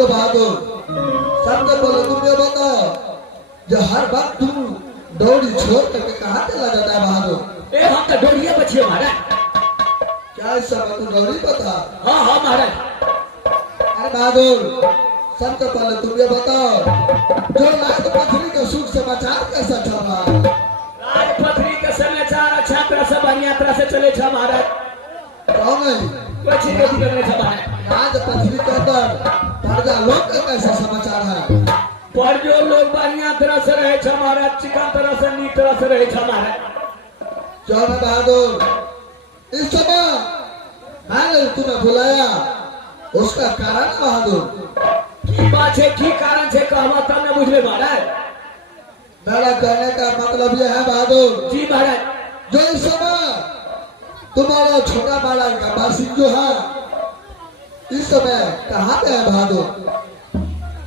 बहादुर सबसे पहले तुम ये बताओ, जो हर वक्त तुम दौड़ी छोड़ करके कहाँ चला जाता है बहादुर? ए हम तो दौड़िए बचिए महाराज। क्या इस समय तुम दौड़ी बता? हाँ हाँ महाराज। अरे बहादुर सबसे पहले तुम ये बताओ, जो लाल पथरी का सुख समाचार कैसा चल रहा है? लाल पथरी का समाचार अच्छा तरह से बढ़िया तरह से चले छा महाराज। कौन है? कुछ नहीं करने छा महाराज। लाल पथरी का पर प्रजा लोग का कैसा समाचार है? पर जो लोग बढ़िया तरह से रहे छा महाराज, चिकन तरह से नीक तरह से रहे छा महाराज। चौबे बहादुर इस समय मैंने तुम्हें बुलाया, उसका कारण बहादुर की बात है, की कारण से कहवा तब न बुझले महाराज। मेरा कहने का मतलब यह है बहादुर जी महाराज, जो इस समय तुम्हारा छोटा बड़ा गंभा सिंह जो है इस समय कहाँ पे है बहादुर?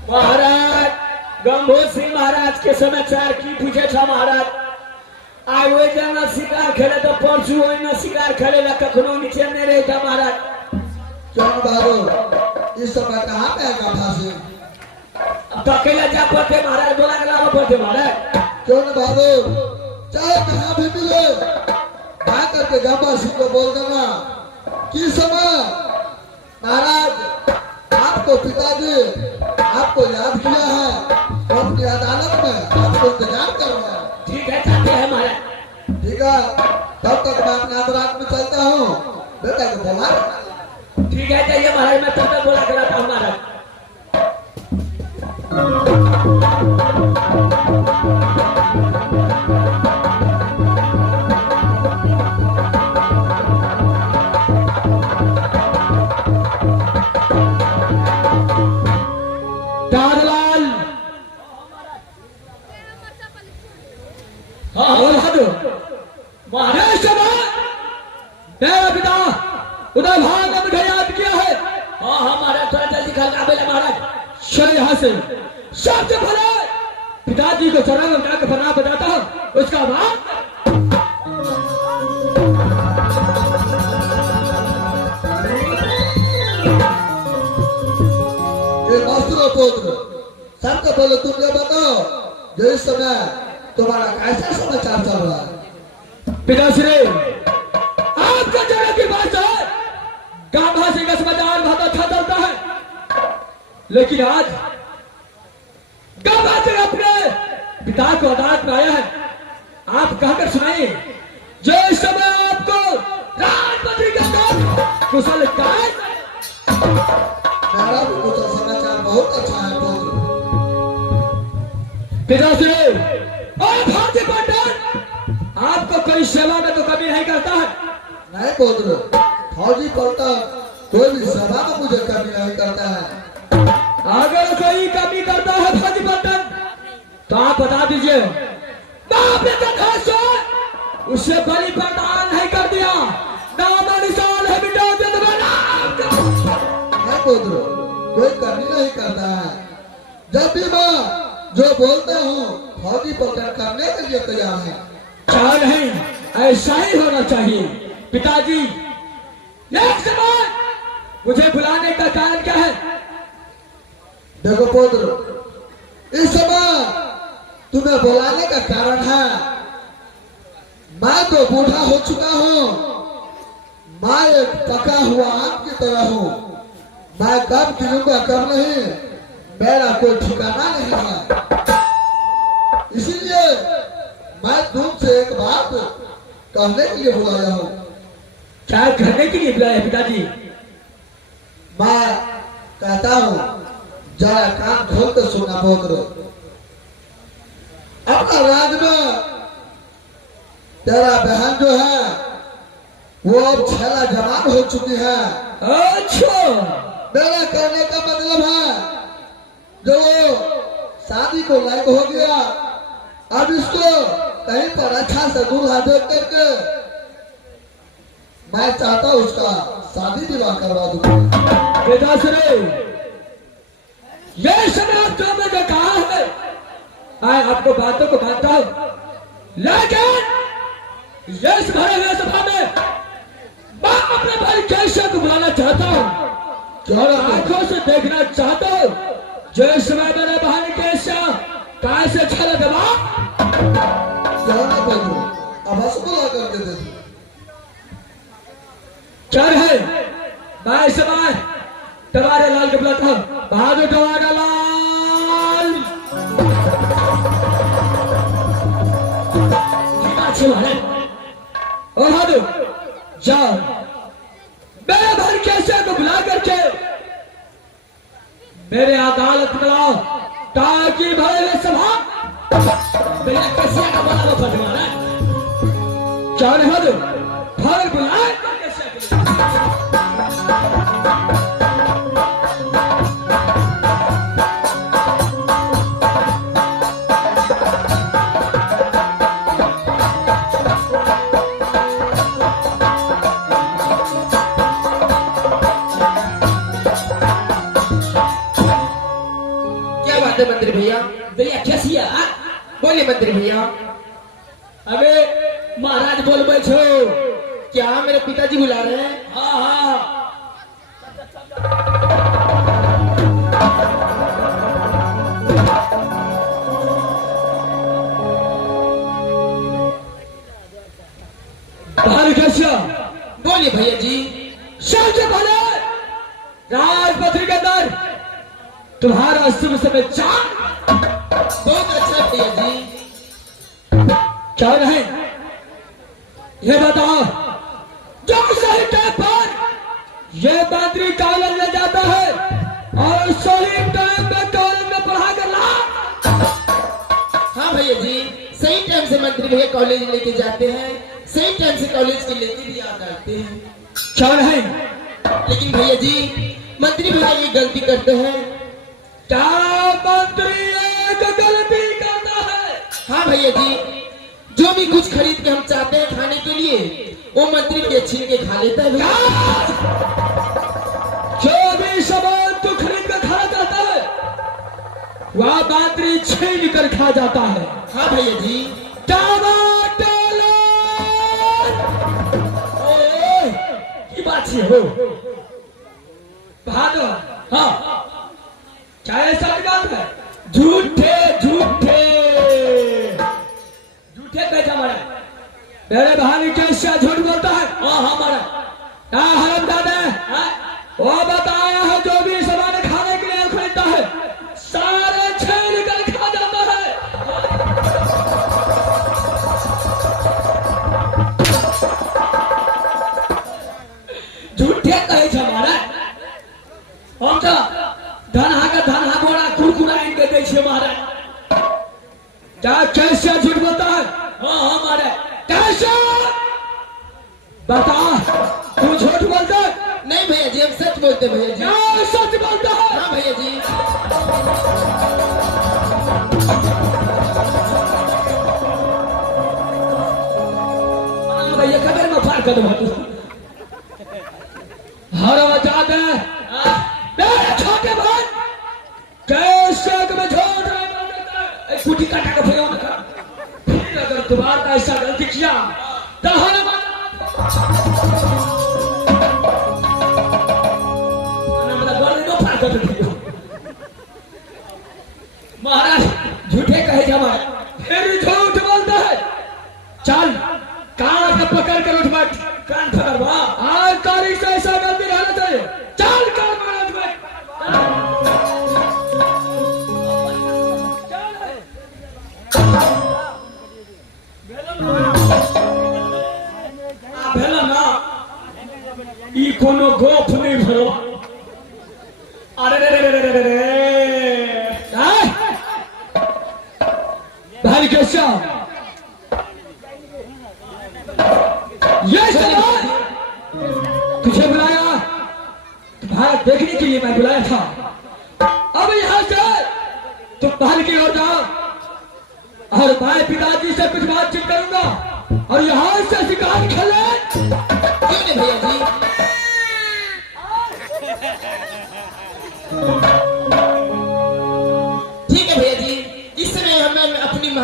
महाराज गंभीर सिंह महाराज के समाचार की पूछे था महाराज। आज वो जना शिकार खेले तो परसों वही न शिकार खेले ला कखनो नीचे नहीं रहे था महाराज। क्यों बहादुर इस समय कहाँ पे है गंभा सिंह? अब तो अकेला जा पड़ते महाराज, बोला के लावा पड़ते महाराज। क्यों बहादुर चाहे कहाँ भी मिले जा करके गंभा सिंह को बोल देना कि समय महाराज आपको पिताजी आपको याद किया है, तो अपनी अदालत में आपको इंतजार कर रहा है। ठीक है जाते हैं महाराज। ठीक है तब तक मैं अपने अदालत में चलता हूँ, बेटा को बोला। ठीक है जाइए महाराज, मैं तब तक बोला कराता हूँ महाराज। महाराज मेरा पिता उधर भाग में मुझे याद किया है। हाँ हाँ महाराज थोड़ा जल्दी खा बेला महाराज। चल यहाँ से सबसे पहले पिताजी को चरण में जाकर प्रणाम बताता हूँ, उसका बाद ये मास्टर पुत्र सबसे पहले तुम ये बताओ, जो इस समय तुम्हारा कैसा समाचार चल रहा है? पिताश्री आपका जरा की बात है, गांधा सिंह का समाचार बहुत अच्छा चलता है, लेकिन आज गांधा सिंह अपने पिता को अदालत में आया है। आप कहकर सुनाइए जो इस समय आपको राजपत्री के अंदर कुशल काय। मेरा भी कुशल समाचार बहुत अच्छा है पुत्र। पिताश्री और भारतीय पंडित आपको कोई सेवा में तो कमी नहीं करता है? नहीं पुत्र, फौजी पलटा कोई भी सेवा में मुझे कमी नहीं करता है। अगर कोई कमी करता है फौजी पलटन तो आप बता दीजिए, बाप ने तो खास उससे बलि प्रदान नहीं कर दिया, नाम निशान है मिटा दे नहीं पुत्र, कोई कमी नहीं करता है। जब भी मैं जो बोलता हूँ फौजी पलटन करने के लिए तैयार है। क्या नहीं, ऐसा ही होना चाहिए। पिताजी एक समय मुझे बुलाने का कारण क्या है? देखो पुत्र, इस समय तुम्हें बुलाने का कारण है, मैं तो बूढ़ा हो चुका हूँ, मैं एक पका हुआ आम की तरह हूँ, मैं कब गिरूंगा कब नहीं मेरा कोई ठिकाना नहीं है। इसीलिए मैं तुमसे एक बात कहने के लिए बुलाया हूँ। क्या कहने के लिए बुलाया पिताजी? मैं कहता हूँ जरा कान खोल कर सुनना पुत्र। अपना राज में तेरा बहन जो है वो अब छेला जवान हो चुकी है। अच्छा, मेरा कहने का मतलब है जो शादी को लायक हो गया, अब इसको कहीं पर अच्छा से दूल्हा देख करके मैं चाहता हूँ उसका शादी विवाह करवा दूंगा। पिताश्री ये शराब जो मैंने कहा है, मैं आपको बातों को मानता हूं, लेकिन ये इस भरे हुए सभा में मैं अपने भाई केशव को बुलाना चाहता हूं और आंखों से देखना चाहता हूं जो इस समय मेरे भाई केशव कैसे छल दबा। क्या ना बोलो, अब हंस बुला कर दे दे। क्या है, मैं इस समय तुम्हारे लाल को बुलाता हूं। बहादुर तुम्हारा लाल और बहादुर जाओ मेरे भाई कैसे को बुला करके मेरे अदालत में लाओ ताकि भले में सभा मेरा कैसे का बड़ा फटवाना है। क्या नहीं बहादुर, भाग बुलाए मंत्री भैया। भैया कैसी है? बोलिए मंत्री भैया। अबे महाराज बोल बैठो। क्या मेरे पिताजी बुला रहे हैं? हाँ हाँ बोलिए भैया जी। सबसे पहले राजपत्री के अंदर तुम्हारा शुभ समय चांद बहुत अच्छा भैया जी। क्या रहे ये बताओ, जो सही टाइम पर ये मंत्री कॉलेज ले जाता है और सही टाइम पे कॉलेज में पढ़ा कर ला। हाँ भैया जी, सही टाइम से मंत्री भैया कॉलेज लेके जाते हैं, सही टाइम से कॉलेज के लेके भी याद आते हैं। क्या रहे, लेकिन भैया जी मंत्री भैया ये गलती करते हैं। क्या मंत्री एक गलती करता है? हाँ भैया जी, जो भी कुछ खरीद के हम चाहते हैं खाने के लिए वो मंत्री के छीन के खा लेता है भैया। जो भी सामान तू खरीद कर खाना चाहता है वह मंत्री छीन कर खा जाता है। हाँ भैया जी। टमाटर की बात ही हो बहादुर। हाँ क्या ऐसा बात है? झूठे झूठे झूठे कैसा मारा मेरे भाई कैसे झूठ बोलता है? हाँ हमारा क्या हरामजादा है? वो बताया है जो भी सामान खाने के लिए खरीदता है सारे छीन कर खा जाता है। झूठे कहे हमारा हम तो धन गोड़ा कुरकुरा इनके देखे महाराज। क्या कैसे झूठ बोलता है? हाँ हमारे कैसे बता, तू झूठ बोलता है? नहीं भैया जी, हम सच बोलते भैया जी। क्या सच बोलता है? हाँ भैया जी। भैया कबर में फाड़ कर दो हर वजह दे मेरे छोटे भाई कैसे मैं झूठ रहा कुटी काटा का भैया फिर अगर दोबारा ऐसा गलती किया तो महाराज झूठे कहे जमा फिर झूठ बोलता है। चल कान का पकड़ कर उठ बैठ, कान पकड़ आज तारीख से ऐसा गलती रहना चाहिए। चल कान पकड़ उठ बैठ। भेला ना ई कोनो गोफ नहीं भरो। अरे रे रे रे रे रे भाई कैसा ये सवाल तुझे बुलाया तुम्हारा देखने के लिए मैं बुलाया था। अब यहाँ से तुम बाहर की ओर जाओ और मैं पिताजी से कुछ बातचीत करूंगा और यहाँ से शिकार खेले। क्यों नहीं भैया जी?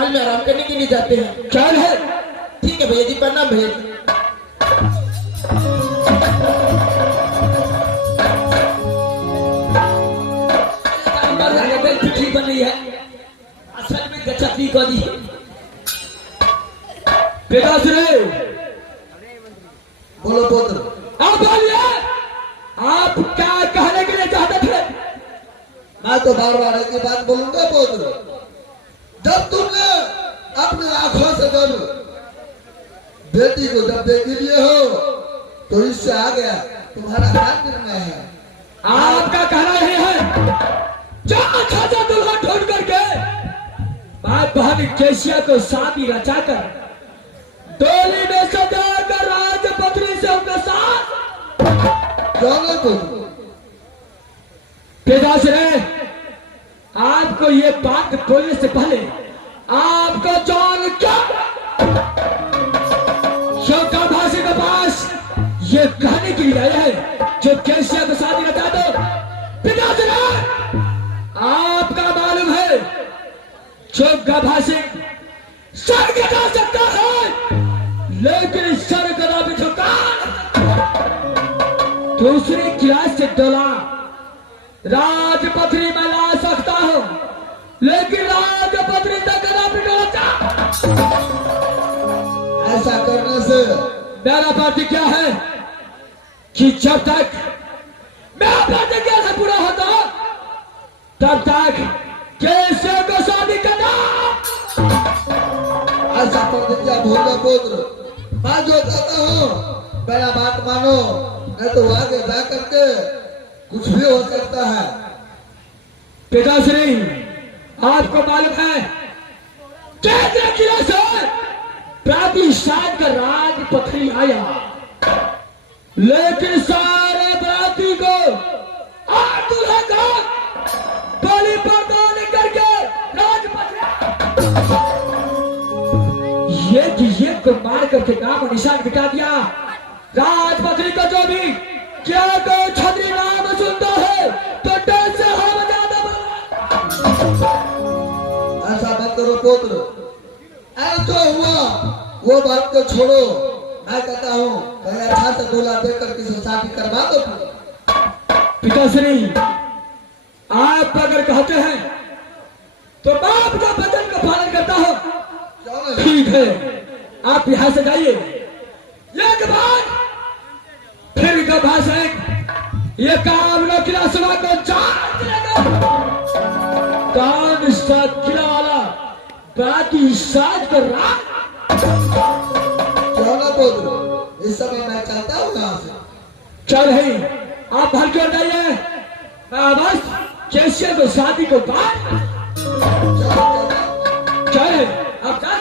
महल में आराम करने के लिए जाते हैं। चल है। ठीक है भैया जी, प्रणाम भैया जी। ठीक बन रही है, असल में गचती को दी। पिताश्री बोलो पुत्र। आप बोलिए, आप क्या कहने के लिए चाहते थे? मैं तो बार बार एक ही बात बोलूंगा पुत्र। जब तुमने अपनी आंखों से जब बेटी को जब देख लिए हो तो इससे आ गया तुम्हारा क्या निर्णय है? आपका कहना यही है, जो अच्छा सा दुल्हा ढूंढ करके बात बहन केशिया को शादी रचाकर डोली में सजाकर राजपत्नी से उनके साथ जानो पुत्र। पिताश्री, आपको ये बात बोलने से पहले आपको जान क्या शोका भाषी के पास ये कहने के लिए आया है जो केशिया को शादी रचा दो। पिताश्री, आपका मालूम है जो गभाषी सर कटा सकता है लेकिन सर कदा भी झुका दूसरी क्लास से डोला राजपत्नी में ला सकता हूं लेकिन राजपत्नी तक कदा भी डोलता। ऐसा करने से मेरा प्रतिज्ञा है कि जब तक मेरा प्रतिज्ञा से पूरा होता तब तक कैसे को शादी करना। ऐसा प्रतिज्ञा भूलो पुत्र। मैं जो कहता हूँ मेरा बात मानो, नहीं तो आगे जा करके कुछ भी हो सकता है। पिताश्री, आपको मालूम है कैसे किला से प्रातिशाद का राजपत्नी आया लेकिन सारे बराती को और दूल्हे को बलि प्रदान करके राजपत्नी ये को मार करके नाम और निशान मिटा दिया। राजपत्नी को जो भी क्या को छतरी नाम सुनता है तो डर से हम ज्यादा ऐसा मत करो पुत्र। ऐसा जो हुआ वो बात को छोड़ो। मैं कहता हूँ कहीं अच्छा से दूल्हा देकर किसी शादी करवा दो। पिताश्री, आप अगर कहते हैं तो बाप का वचन का पालन करता हूं। ठीक है, आप यहां से जाइए। एक बार फिर गभाषे ये काम लो किला सुना को कान सा किला वाला बाकी साज कर रहा। चलो पुत्र, इस समय मैं चाहता हूँ यहाँ से। चल है, आप भर कर जाइए। बस केशिया को शादी को बाद चल अब जा।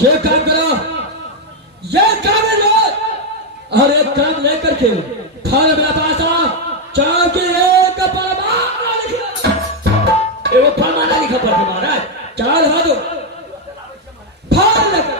ये काम करो, ये काम है जो और एक काम लेकर के फल मेरा पास आ चाकी एक परमाना लिखा वो परमाना लिखा पड़ता महाराज। चाल हो दो फल लेकर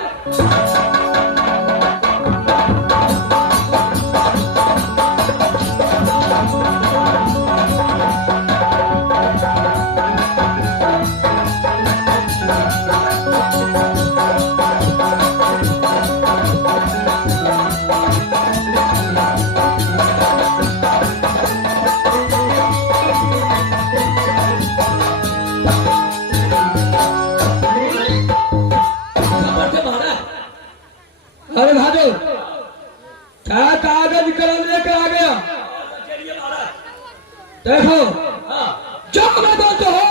देखो जो मैं बोलते हो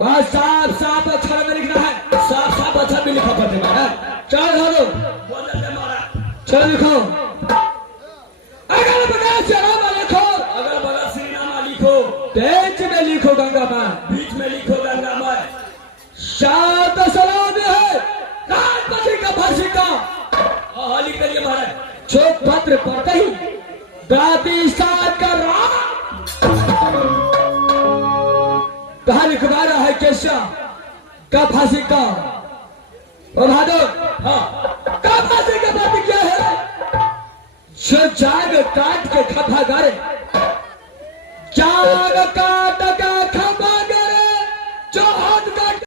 बस साफ साफ अक्षर में लिखना है। साफ साफ अक्षर में लिखा पड़ता है महाराज। चल हो चल लिखो। अगल बगल से रामा लिखो, अगल बगल श्री रामा लिखो, बीच में लिखो गंगा माँ, बीच में लिखो गंगा माँ। शांत सलाम है राजपति का फांसी का लिख करिए महाराज। जो पत्र पढ़ते ही प्रातिशाद का राम कहा लिखवा रहा है कैसा का फांसी का भादो हाँ का फांसी का बात क्या है जो जाग काट के खफा करे जाग काट के खफा करे जो